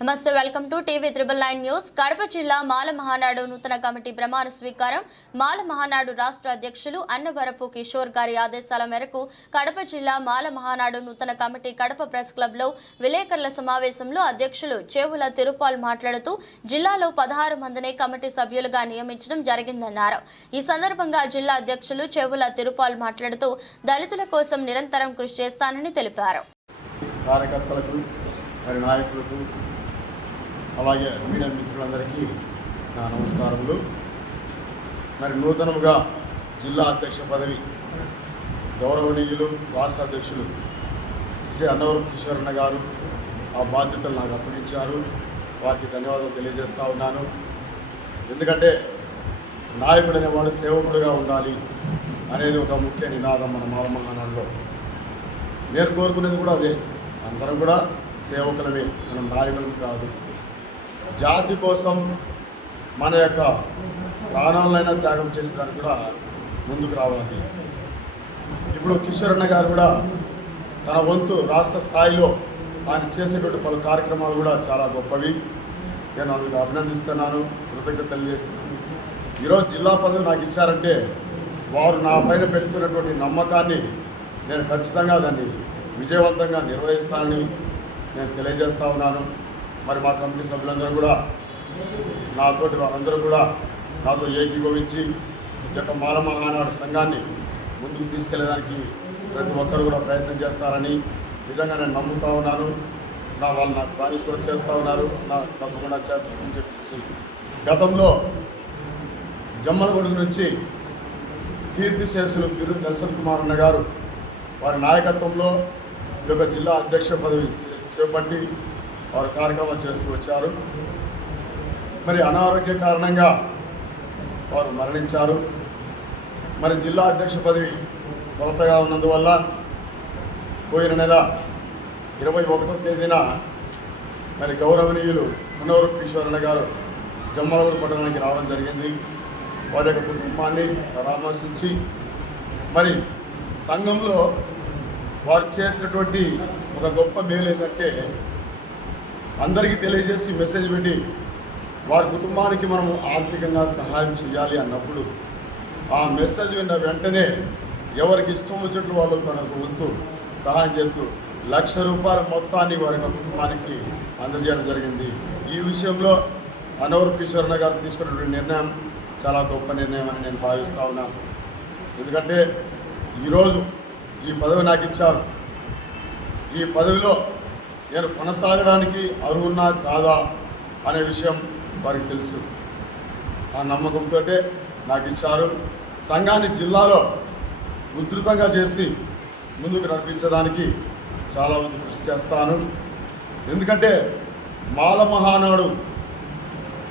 నమస్తే welcome to TV triple nine news. Kadapa జిల్లా మాల మహానాడు నూతన కమిటీ ప్రమాణ స్వీకారం. మాల మహానాడు రాష్ట్ర అధ్యక్షులు అన్నవరపు కిషోర్ గారి ఆదేశాల మేరకు కడప జిల్లా మాల మహానాడు నూతన కమిటీ కడప ప్రెస్ క్లబ్లో విలేకరుల సమావేశంలో అధ్యక్షులు చేవుల తిరుపాల్ మాట్లాడుతూ జిల్లాలో పదహారు మందిని కమిటీ సభ్యులుగా నియమించడం జరిగిందన్నారు. ఈ సందర్భంగా జిల్లా అధ్యక్షులు చేవుల తిరుపాల్ మాట్లాడుతూ దళితుల కోసం నిరంతరం కృషి చేస్తానని తెలిపారు. కార్యకర్తలకు మరి నాయకులకు అలాగే మీడియా మిత్రులందరికీ నా నమస్కారములు. మరి నూతనముగా జిల్లా అధ్యక్ష పదవి గౌరవనీయులు రాష్ట్ర అధ్యక్షులు శ్రీ అన్నవరం కిషోరన్న గారు ఆ బాధ్యతలు నాకు అప్పగించారు. వారికి ధన్యవాదాలు తెలియజేస్తూ ఉన్నాను. ఎందుకంటే నాయకుడు అనేవాడు సేవకుడుగా ఉండాలి అనేది ఒక ముఖ్య నినాదం మన మాల నేను కోరుకునేది కూడా అదే. అందరం కూడా సేవకులమే. మనం నాయకులం కాదు. జాతి కోసం మన యొక్క ప్రాణాలైనా త్యాగం చేసేదానికి కూడా ముందుకు రావాలి. ఇప్పుడు కిషోర్ అన్న గారు కూడా తన వంతు రాష్ట్ర స్థాయిలో ఆయన చేసేటువంటి పలు కార్యక్రమాలు కూడా చాలా గొప్పవి. నేను అందుకు అభినందిస్తున్నాను కృతజ్ఞత తెలియజేస్తున్నాను. ఈరోజు జిల్లా పదవి నాకు ఇచ్చారంటే వారు నా పైన పెట్టుకున్నటువంటి నమ్మకాన్ని నేను ఖచ్చితంగా దాన్ని విజయవంతంగా నిర్వహిస్తానని నేను తెలియజేస్తా ఉన్నాను. మరి మా కమిటీ సభ్యులందరూ కూడా నాతోటి వారందరూ కూడా నాతో ఏకీభవించి ఈ యొక్క మాల మహానాడు సంఘాన్ని ముందుకు తీసుకెళ్ళేదానికి ప్రతి ఒక్కరు కూడా ప్రయత్నం చేస్తారని నిజంగా నేను నమ్ముతా ఉన్నాను. నా వాళ్ళు నాకు ప్రామిస్ కూడా చేస్తూ ఉన్నారు. నా తప్పకుండా చేస్తానని చెప్పేసి. గతంలో జమ్మలగొడుగు నుంచి కీర్తిశేషులు బిరు నెల్సన్ కుమార్ అన్న గారు వారి నాయకత్వంలో ఈ యొక్క జిల్లా అధ్యక్ష పదవి చేపట్టి వారు కార్యక్రమాలు చేస్తూ వచ్చారు. మరి అనారోగ్య కారణంగా వారు మరణించారు. మరి జిల్లా అధ్యక్ష పదవి కొరతగా ఉన్నందువల్ల పోయిన నెల ఇరవై ఒకటో తేదీన మరి గౌరవనీయులు మునవరు కిషోరణ గారు జమ్మలగూడు పట్టణానికి రావడం జరిగింది. వారి యొక్క కుటుంబాన్ని పరామర్శించి మరి సంఘంలో వారు చేసినటువంటి ఒక గొప్ప మేలు ఏంటంటే అందరికీ తెలియజేసి మెసేజ్ పెట్టి వారి కుటుంబానికి మనము ఆర్థికంగా సహాయం చేయాలి అన్నప్పుడు ఆ మెసేజ్ విన్న వెంటనే ఎవరికి ఇష్టం వచ్చినట్లు వాళ్ళు తనకు వంతు సహాయం చేస్తూ లక్ష రూపాయల మొత్తాన్ని వారి కుటుంబానికి అందజేయడం జరిగింది. ఈ విషయంలో అనవర్ కిషోర్ణ గారు తీసుకున్నటువంటి నిర్ణయం చాలా గొప్ప నిర్ణయం అని నేను భావిస్తూ ఉన్నాను ఎందుకంటే ఈరోజు ఈ పదవి నాకు ఇచ్చారు. ఈ పదవిలో నేను కొనసాగడానికి అర్హున్నా కాదా అనే విషయం వారికి తెలుసు. ఆ నమ్మకంతో నాకు ఇచ్చారు. సంఘాన్ని జిల్లాలో ఉధృతంగా చేసి ముందుకు నడిపించడానికి చాలా మంది కృషి చేస్తాను. ఎందుకంటే మాల మహానాడు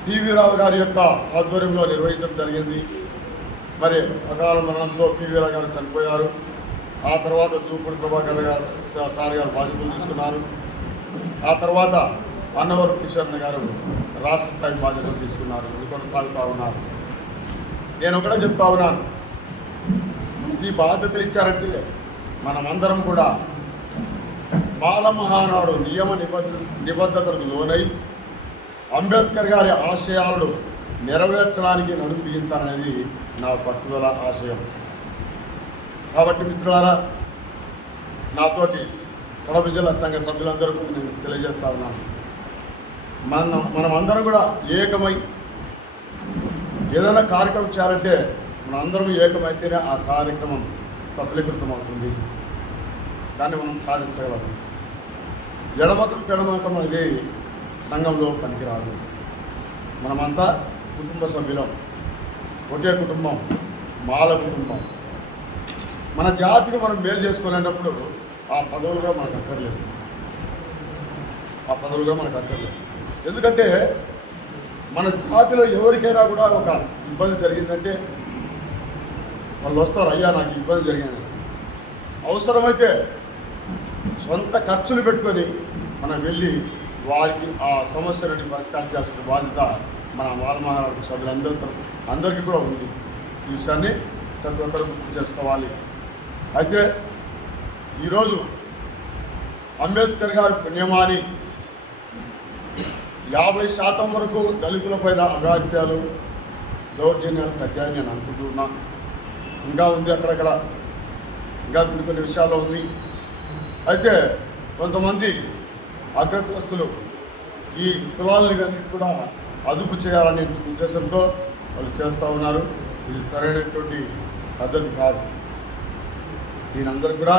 పివి రావు గారి యొక్క ఆధ్వర్యంలో నిర్వహించడం జరిగింది. మరి అకాల మరణంతో పివి రావు గారు చనిపోయారు. ఆ తర్వాత చూపుడు ప్రభాకర్ గారు సార్ గారు బాధ్యతలు తీసుకున్నారు. ఆ తర్వాత అన్నవరం కిషోర్ గారు రాష్ట్ర స్థాయి బాధ్యతలు తీసుకున్నారు ఇది కొనసాగుతూ ఉన్నారు. నేను ఒకటే చెప్తా ఉన్నాను. ఈ బాధ్యతలు ఇచ్చారంటే మనమందరం కూడా బాలమహానాడు నియమ నిబద్ధ నిబద్ధతలకు లోనై అంబేద్కర్ గారి ఆశయాలను నెరవేర్చడానికి నడుము బిగించాలనేది నా పట్టుదల ఆశయం. కాబట్టి మిత్రులారా నాతోటి కడప జిల్లా సంఘ సభ్యులందరికీ నేను తెలియజేస్తా ఉన్నాను మనం అందరం కూడా ఏకమై ఏదైనా కార్యక్రమం చేయాలంటే మనం అందరం ఏకమైతేనే ఆ కార్యక్రమం సఫలీకృతం అవుతుంది దాన్ని మనం సాధించగలం. ఎడమతం పెడమతం అనేది సంఘంలో పనికిరాదు. మనమంతా కుటుంబ సభ్యులం. ఒకే కుటుంబం మాల కుటుంబం. మన జాతికి మనం మేలు చేసుకోలేనప్పుడు ఆ పదవులు కూడా మనకు అక్కర్లేదు. ఆ పదవులు కూడా మనకు అక్కర్లేదు. ఎందుకంటే మన జాతిలో ఎవరికైనా కూడా ఒక ఇబ్బంది జరిగిందంటే వాళ్ళు వస్తారు అయ్యా నాకు ఇబ్బంది జరిగింది. అవసరమైతే సొంత ఖర్చులు పెట్టుకొని మనం వెళ్ళి వారికి ఆ సమస్యలని పరిష్కరించాల్సిన బాధ్యత మన వాల్మహారాడు సభ్యులందరితో అందరికీ కూడా ఉంది. ఈ విషయాన్ని ప్రతి ఒక్కరు గుర్తు చేసుకోవాలి. అయితే ఈరోజు అంబేద్కర్ గారు పుణ్యమాని యాభై శాతం వరకు దళితులపైన అగాత్యాలు దౌర్జన్యాలు తగ్గాయని నేను అనుకుంటున్నా ఇంకా ఉంది అక్కడక్కడ. ఇంకా కొన్ని కొన్ని విషయాల్లో ఉంది. అయితే కొంతమంది అగ్రకులస్తులు ఈ కులాలని కూడా అదుపు చేయాలనే ఉద్దేశంతో వాళ్ళు చేస్తూ ఉన్నారు. ఇది సరైనటువంటి పద్ధతి కాదు. దీనందరూ కూడా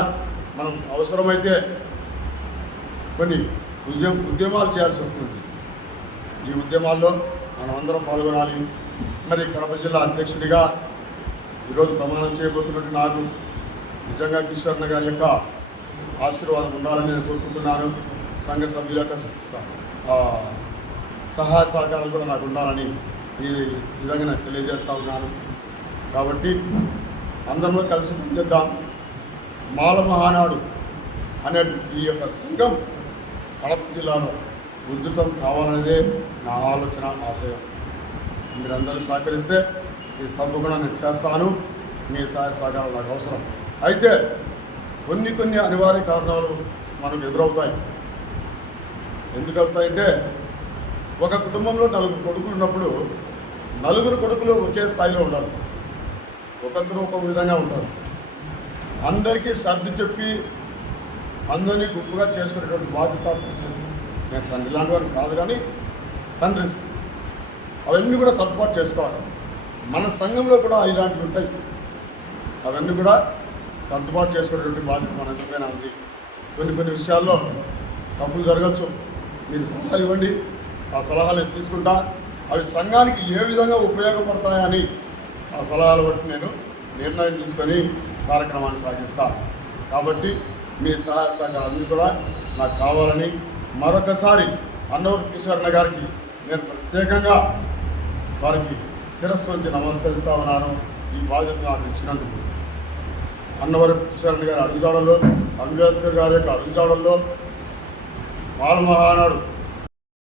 మనం అవసరమైతే కొన్ని ఉద్యమ ఉద్యమాలు చేయాల్సి వస్తుంది. ఈ ఉద్యమాల్లో మనం అందరం పాల్గొనాలి. మరి కడప జిల్లా అధ్యక్షుడిగా ఈరోజు ప్రమాణం చేయబోతున్నట్టు నాకు నిజంగా కిషోర్ణ గారి యొక్క ఆశీర్వాదం ఉండాలని నేను కోరుకుంటున్నాను. సంఘ సభ్యుల యొక్క స- సహాయ సహకారాలు కూడా నాకు ఉండాలని ఈ విధంగా నాకు తెలియజేస్తా ఉన్నాను. కాబట్టి అందరిలో కలిసి ముందుద్దాం. మాల మహానాడు అనే ఈ యొక్క సంఘం కడప జిల్లాలో ఉద్ధృతం కావాలనేదే నా ఆలోచన ఆశయం. మీరందరూ సహకరిస్తే ఇది తప్పకుండా నేను చేస్తాను. మీ సహాయ సహకారం నాకు అవసరం. అయితే కొన్ని కొన్ని అనివార్య కారణాలు మనకు ఎదురవుతాయి. ఎందుకు అవుతాయంటే ఒక కుటుంబంలో నలుగురు కొడుకులు ఉన్నప్పుడు నలుగురు కొడుకులు ఒకే స్థాయిలో ఉండాలి. ఒక్కొక్కరు ఒక్కొక్క విధంగా ఉంటారు. అందరికీ సర్ది చెప్పి అందరినీ గుంపుగా చేసుకునేటువంటి బాధ్యత నేను తండ్రి లాంటి వాడిని కాదు కానీ తండ్రి అవన్నీ కూడా సర్దుబాటు చేసుకోవాలి. మన సంఘంలో కూడా ఇలాంటివి ఉంటాయి. అవన్నీ కూడా సర్దుబాటు చేసుకునేటువంటి బాధ్యత మన ఎంతపైన ఉంది కొన్ని కొన్ని విషయాల్లో తప్పులు జరగచ్చు. మీరు సలహాలు ఇవ్వండి. ఆ సలహాలు తీసుకుంటా. అవి సంఘానికి ఏ విధంగా ఉపయోగపడతాయని ఆ సలహాలు బట్టి నేను నిర్ణయం తీసుకొని కార్యక్రమాన్ని సాగిస్తాను కాబట్టి మీ సహాయ సహకారాలు కూడా నాకు కావాలని మరొకసారి అన్నవర్ కిషోర్ణ గారికి నేను ప్రత్యేకంగా వారికి శిరస్సు వచ్చి నమస్కరిస్తా ఉన్నాను. ఈ బాధ్యత నాకు ఇచ్చినందుకు. అన్నవరం కిషోర్ణ గారి అడుగుజాడల్లో అంబేద్కర్ గారి యొక్క అడుగుజాడల్లో మాల మహానాడు